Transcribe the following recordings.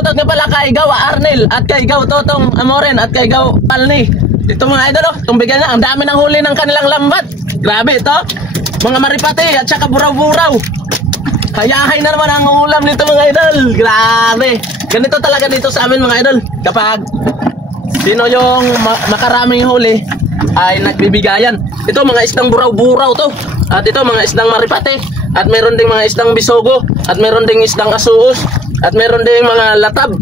shoutout nga pala kay Gaw Arnel at kay Gaw Totong Amoren at kay Gaw Palni. Ito mga idol, tumbigan niya, ang dami ng huli ng kanilang lambat. Grabe ito, mga maripati at saka buraw-buraw. Hayahay na naman ang ulam nito mga idol. Grabe, ganito talaga dito sa amin mga idol. Kapag sino yung makaraming huli ay nagbibigayan. Ito mga isdang buraw-buraw to. At ito mga isdang maripati. At meron ding mga isdang bisogo. At meron ding isdang asuos. At meron ding mga latab.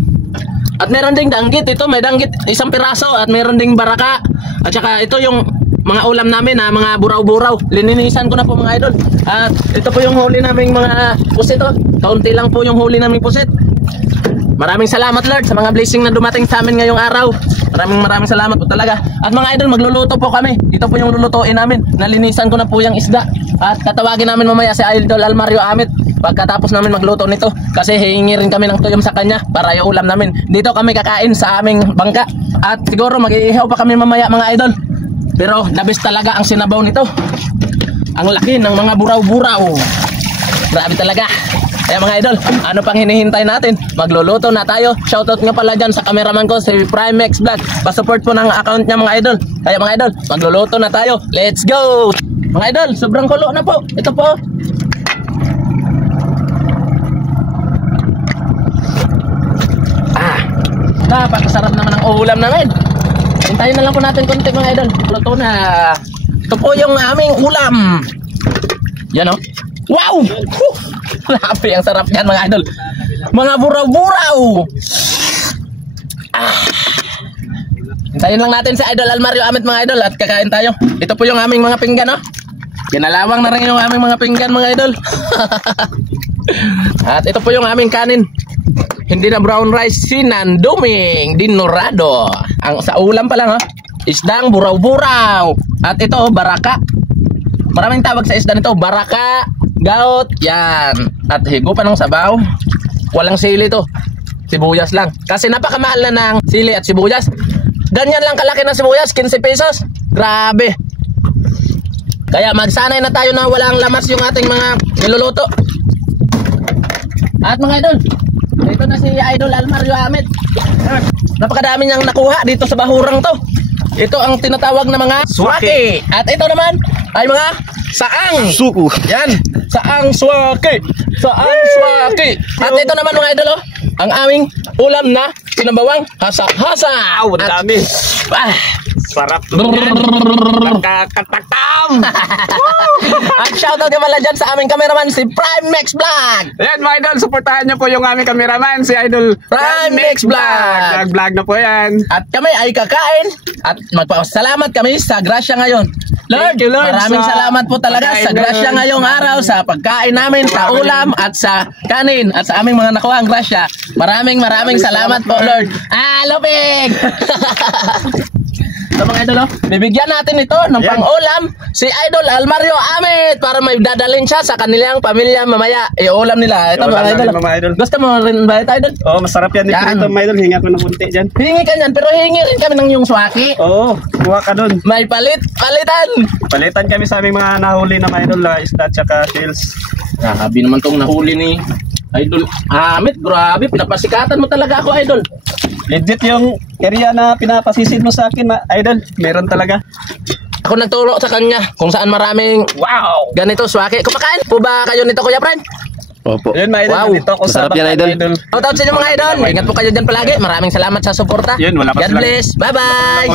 At meron ding danggit. Ito may danggit isang piraso. At meron ding baraka. At saka ito yung mga ulam namin na mga buraw-buraw. Lininisan ko na po mga idol. At ito po yung huli naming mga pusit. Kaunti lang po yung huli naming pusit. Maraming salamat Lord sa mga blessing na dumating sa amin ngayong araw. Maraming salamat po talaga. At mga idol, magluluto po kami. Ito po yung lulutuin namin. Nalinisan ko na po yung isda. At tatawagin namin mamaya si Idol Almario Amit pagkatapos namin magluto nito. Kasi hihingi rin kami ng tuyom sa kanya para yung ulam namin. Dito kami kakain sa aming bangka. At siguro mag-iihaw pa kami mamaya mga idol. Pero the best talaga ang sinabaw nito. Ang laki ng mga buraw-buraw. Grabe talaga. Kaya mga idol, ano pang hinihintay natin? Magluluto na tayo. Shoutout nga pala dyan sa cameraman ko, si Primex Vlog. Pasupport po ng account niya mga idol. Kaya mga idol, magluluto na tayo. Let's go! Mga idol, sobrang kulo na po. Ito po. Napakasarap naman ang ulam namin. Hintayin na lang po natin konti mga idol. Luto na. Ito po yung aming ulam. Yan o. Wow! Grabe, ang sarap yan mga idol. Mga buraw-buraw. Hintayin lang natin si Idol Almario Amit mga idol at kakain tayo. Ito po yung aming mga pinggan, no? Kinalawang na rin yung aming mga pinggan mga idol. At ito po yung aming kanin. Hindi na brown rice, sinanduming dinorado. Ang sa ulam pa lang, ha? Isdang buraw-buraw. At ito, baraka. Maraming tawag sa isda nito, baraka, gaot, yan. At higupan ng sabaw. Walang sili to, sibuyas lang. Kasi napakamahal na ng sili at sibuyas. Ganyan lang kalaki ng sibuyas, 15 pesos. Grabe. Kaya magsanay na tayo na walang lamas yung ating mga niluluto. At mga idol, ito na si Idol Almario Amit. Napakadami niyang nakuha dito sa bahurang to. Ito ang tinatawag na mga swaki. At ito naman ay mga saang suku. Yan, saang swaki. Saang swaki. At ito naman mga idol, ang aming ulam na pinabawang hasa-hasa. Wow, dami. Sarap to. Nakakatakam. At shoutout nga pala dyan sa aming cameraman si Primex Vlog. Ayan mga idol, supportahan nyo po yung aming cameraman si Idol Primex Vlog. Vlog na po yan. At kami ay kakain at magpasalamat kami sa grasya ngayon. Lord, Thank you, Lord, maraming salamat po talaga sa grasya ngayong araw, sa pagkain namin, sa ulam at sa kanin at sa aming mga nakuha ang grasya. Maraming salamat po Lord. Lupig! So mga idol, bibigyan natin ito ng pang-ulam si Idol Almario Amit para may dadalhin siya sa kanilang pamilya mamaya. I-ulam nila. Ito mga idol. Gusto mo rin ba ito idol? Oo, masarap yan dito mga idol. Hinga ko ng kunti dyan. Hingi ka dyan, pero hingi rin kami ng yung swaki. Oo, kuha ka dun. May palitan. Palitan kami sa aming mga nahuli na mga idol, isda at saka shells. Grabe naman tong nahuli ni Idol Amit. Grabe, pinapasikatan mo talaga ako idol. Legit yung area na pinapasisid mo sa akin, idol. Meron talaga. Ako nagturo sa kanya kung saan maraming ganito swaki. Kumakain po ba kayo nito Kuya Fred? Opo. Yun mga idol, wow. dito ako sa yan, idol. Shoutout sa inyo mga idol. Ingat po kayo dyan palagi. Maraming salamat sa suporta. Yun, wala pa God bless. Bye-bye.